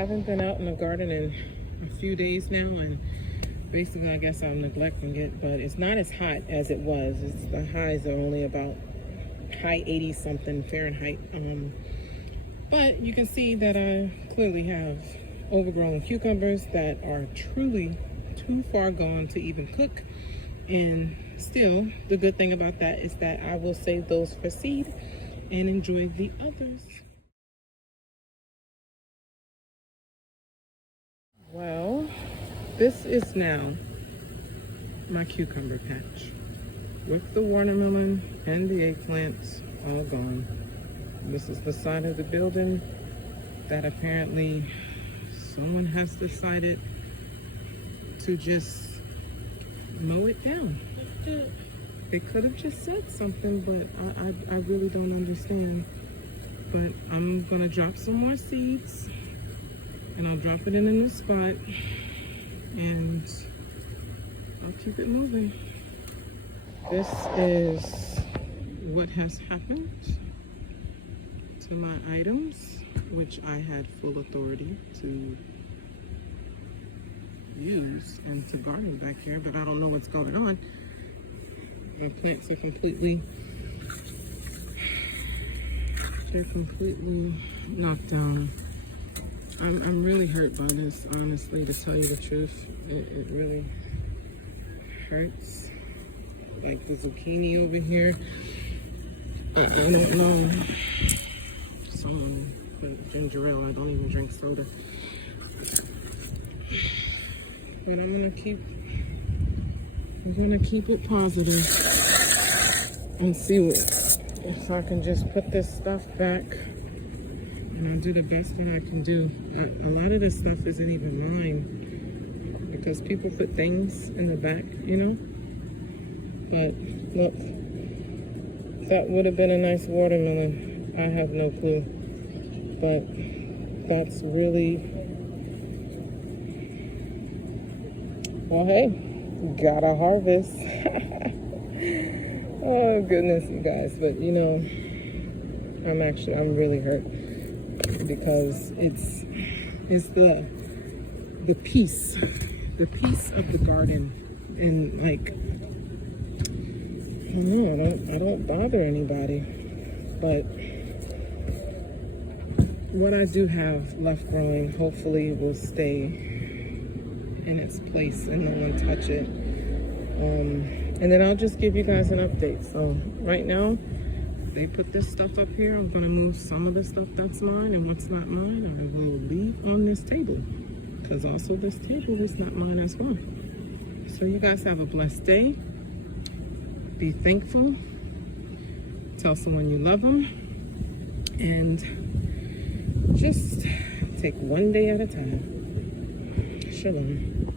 haven't been out in the garden in a few days now, and basically I guess I'm neglecting it, but it's not as hot as it was. The highs are only about high 80 something Fahrenheit. But you can see that I clearly have overgrown cucumbers that are truly too far gone to even cook. And still, the good thing about that is that I will save those for seed and enjoy the others. Well, this is now my cucumber patch with the watermelon and the eggplants all gone. This is the side of the building that apparently someone has decided to just mow it down. They could have just said something, but I really don't understand. But I'm gonna drop some more seeds and I'll drop it in a new spot and I'll keep it moving. This is what has happened to my items, which I had full authority to use and to garden back here, but I don't know what's going on. My plants are completely knocked down. I'm really hurt by this, honestly, to tell you the truth. It really hurts. Like the zucchini over here. I don't know. Someone put ginger ale. I don't even drink soda. But I'm gonna keep it positive and see if I can just put this stuff back, and I'll do the best that I can do. A lot of this stuff isn't even mine because people put things in the back, you know. But look, that would have been a nice watermelon. I have no clue, but that's really, well, hey, gotta harvest. Oh goodness, you guys. But you know, I'm really hurt because it's the peace of the garden, and like, I don't know, I don't bother anybody, but what I do have left growing hopefully will stay in its place and no one touch it. And then I'll just give you guys an update. So right now, they put this stuff up here. I'm gonna move some of the stuff that's mine, and what's not mine, I will leave on this table, because also this table is not mine as well. So you guys have a blessed day. Be thankful. Tell someone you love them, and just take one day at a time. Shalom.